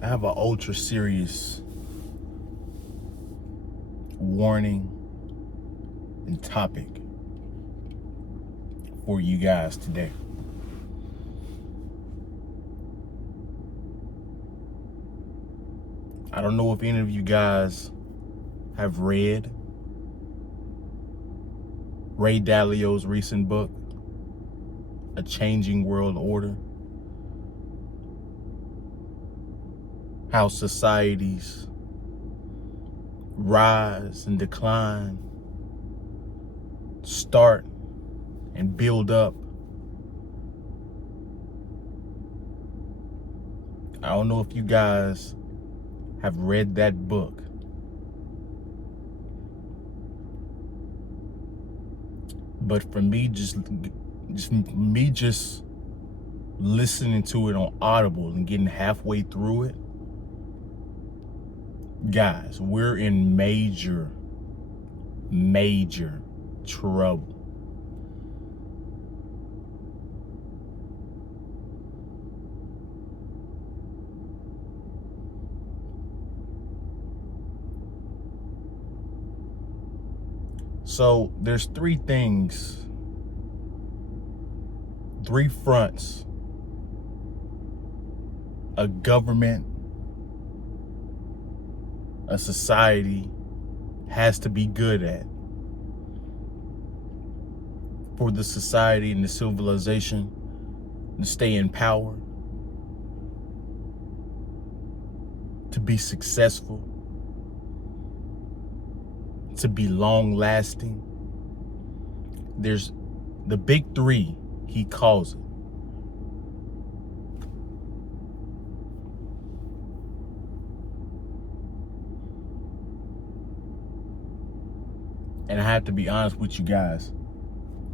I have an ultra serious warning and topic for you guys today. I don't know if any of you guys have read Ray Dalio's recent book, A Changing World Order. How societies rise and decline, start and build up. I don't know if you guys have read that book, but for me, just listening to it on Audible and getting halfway through it, guys, we're in major trouble. So there's three fronts a government, a society has to be good at for the society and the civilization to stay in power, to be successful, to be long lasting. There's the big three, he calls it. And I have to be honest with you guys,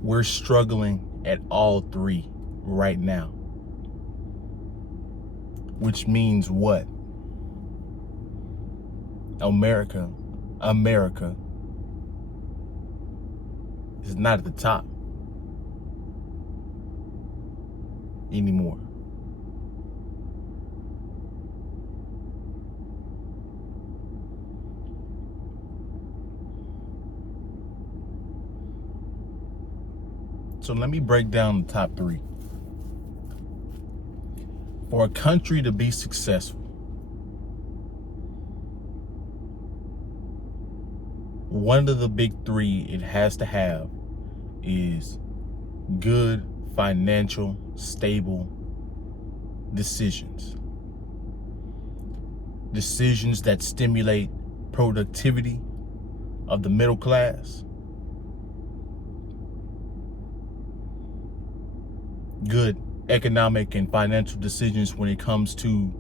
we're struggling at all three right now. Which means what? America is not at the top anymore. So let me break down the top three. For a country to be successful, one of the big three it has to have is good, financial, stable decisions. Decisions that stimulate productivity of the middle class. Good economic and financial decisions when it comes to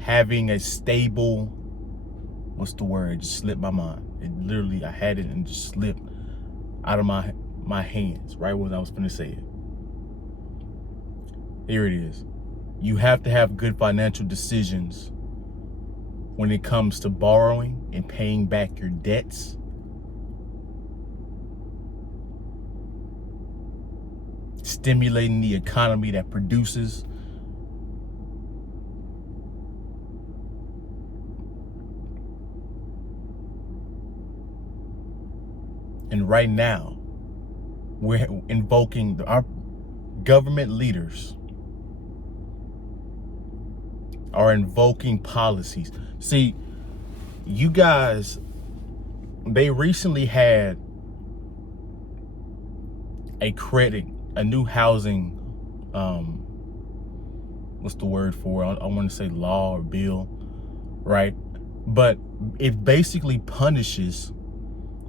having a stable, what's the word? It just slipped my mind. It literally, I had it and just slipped out of my hands right when I was going to say it. Here it is. You have to have good financial decisions when it comes to borrowing and paying back your debts. Stimulating the economy that produces. And right now, we're invoking our government leaders are invoking policies. See, you guys, they recently had a new housing, what's the word for it? I want to say law or bill, right? But it basically punishes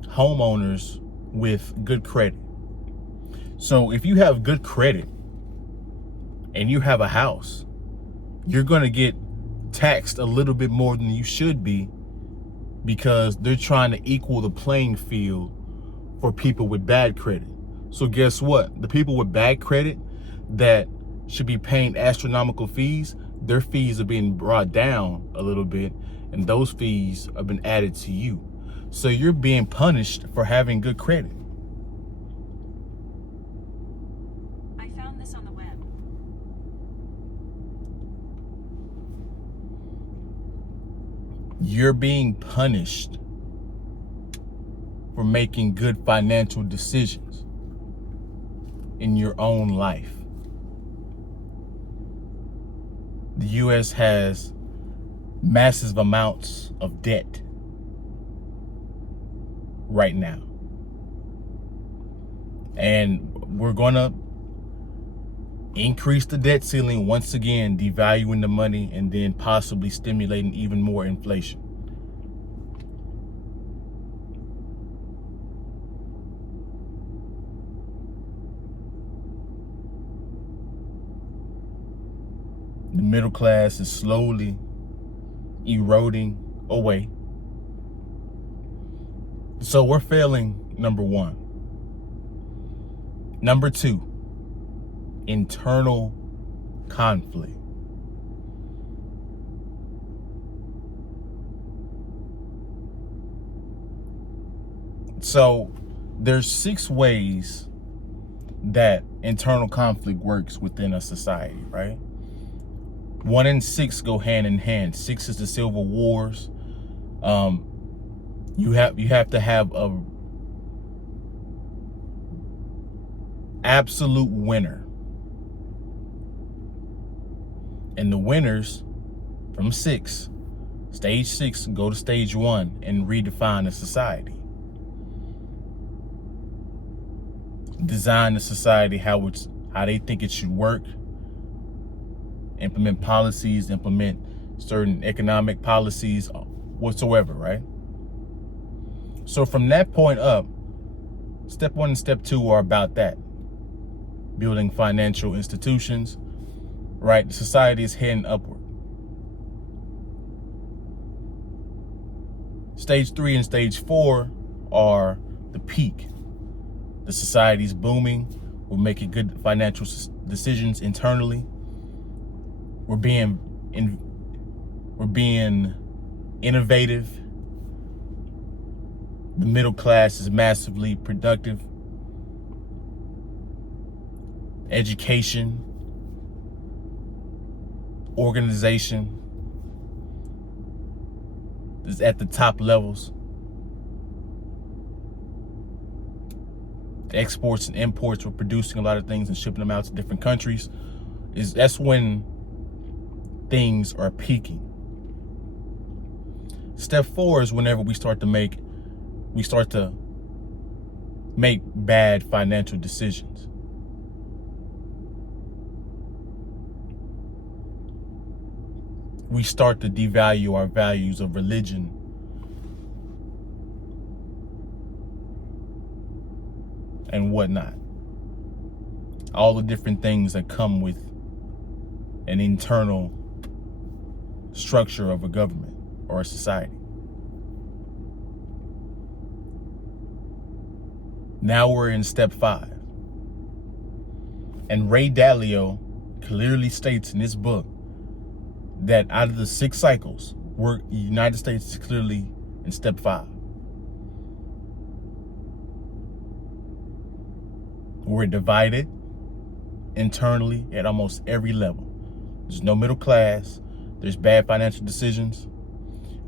homeowners with good credit. So if you have good credit and you have a house, you're going to get taxed a little bit more than you should be because they're trying to equal the playing field for people with bad credit. So guess what? The people with bad credit that should be paying astronomical fees, their fees are being brought down a little bit, and those fees have been added to you. So you're being punished for having good credit. I found this on the web. you're being punished for making good financial decisions in your own life. The U.S. has massive amounts of debt right now. And we're going to increase the debt ceiling once again, devaluing the money and then possibly stimulating even more inflation. The middle class is slowly eroding away. So we're failing, number one. Number two, internal conflict. So there's 6 ways that internal conflict works within a society, right? 1 and 6 go hand in hand. 6 is the civil wars. You have to have a absolute winner. And the winners from 6, stage 6, go to stage 1 and redefine the society. Design the society how they think it should work. Implement policies, implement certain economic policies whatsoever, right? So from that point up, step 1 and step 2 are about that. Building financial institutions, right? The society is heading upward. Stage 3 and stage 4 are the peak. The society's booming. We're making good financial decisions internally. We're being innovative. The middle class is massively productive. Education, organization is at the top levels. Exports and imports, we're producing a lot of things and shipping them out to different countries. That's when things are peaking. Step 4 is whenever we start to make bad financial decisions. We start to devalue our values of religion and whatnot. All the different things that come with an internal structure of a government or a society. Now we're in step 5. And Ray Dalio clearly states in his book that out of the 6 cycles, the United States is clearly in step 5. We're divided internally at almost every level. There's no middle class. There's bad financial decisions.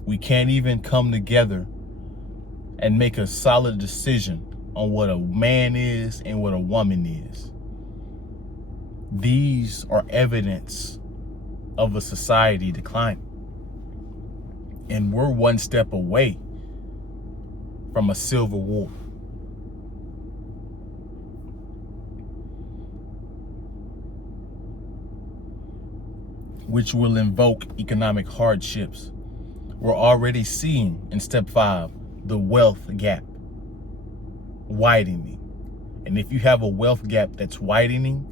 We can't even come together and make a solid decision on what a man is and what a woman is. These are evidence of a society declining. And we're one step away from a civil war. Which will invoke economic hardships. We're already seeing in step 5 the wealth gap widening. And if you have a wealth gap that's widening,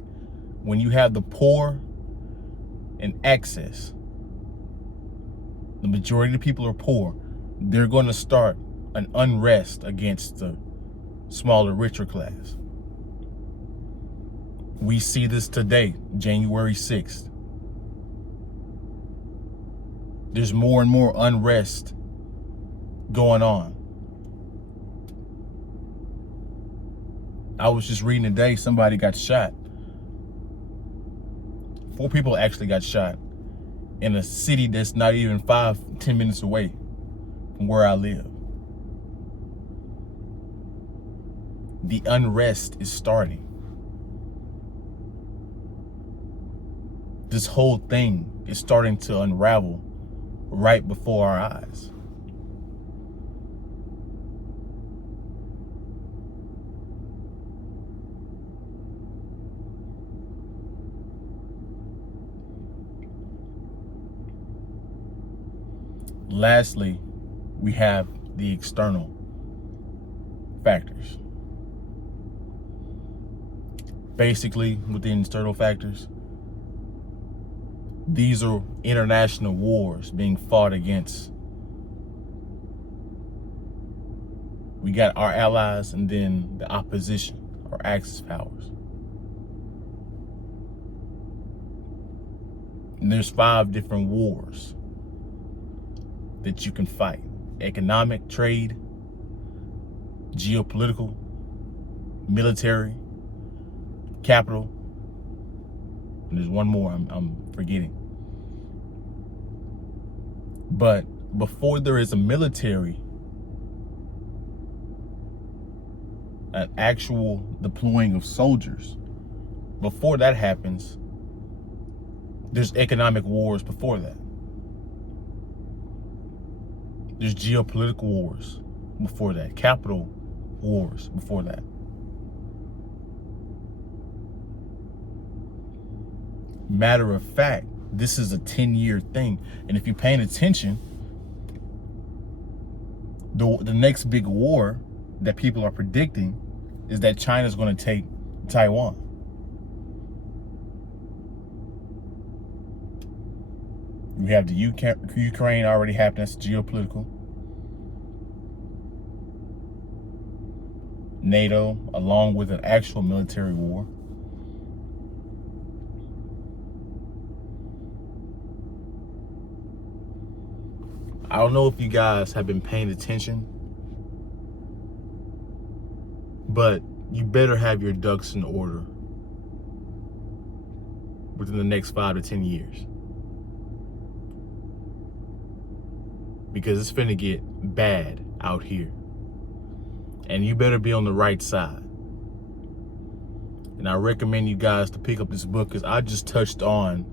when you have the poor in excess, the majority of the people are poor, they're going to start an unrest against the smaller, richer class. We see this today, January 6th. There's more and more unrest going on. I was just reading today, somebody got shot. 4 people actually got shot in a city that's not even 5-10 minutes away from where I live. The unrest is starting. This whole thing is starting to unravel right before our eyes. Lastly, we have the external factors. Basically, with the external factors, these are international wars being fought against. We got our allies and then the opposition, or Axis powers. And there's 5 different wars that you can fight: economic, trade, geopolitical, military, capital, and there's one more I'm forgetting. But before there is a military, an actual deploying of soldiers, before that happens, there's economic wars before that. There's geopolitical wars before that, capital wars before that. Matter of fact, this is a 10-year thing. And if you're paying attention, the next big war that people are predicting is that China's going to take Taiwan. We have the Ukraine already happening. That's geopolitical. NATO, along with an actual military war. I don't know if you guys have been paying attention, but you better have your ducks in order within the next 5 to 10 years. Because it's finna get bad out here. And you better be on the right side. And I recommend you guys to pick up this book, because I just touched on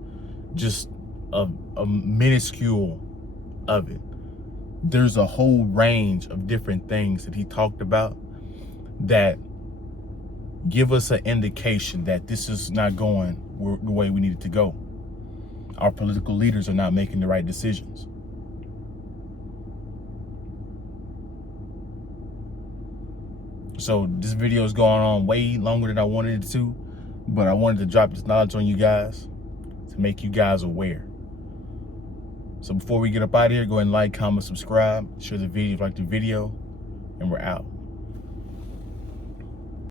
just a minuscule of it. There's a whole range of different things that he talked about that give us an indication that this is not going the way we need it to go. Our political leaders are not making the right decisions. So this video is going on way longer than I wanted it to, but I wanted to drop this knowledge on you guys to make you guys aware. So before we get up out of here, go ahead and like, comment, subscribe, share the video if you like the video, and we're out.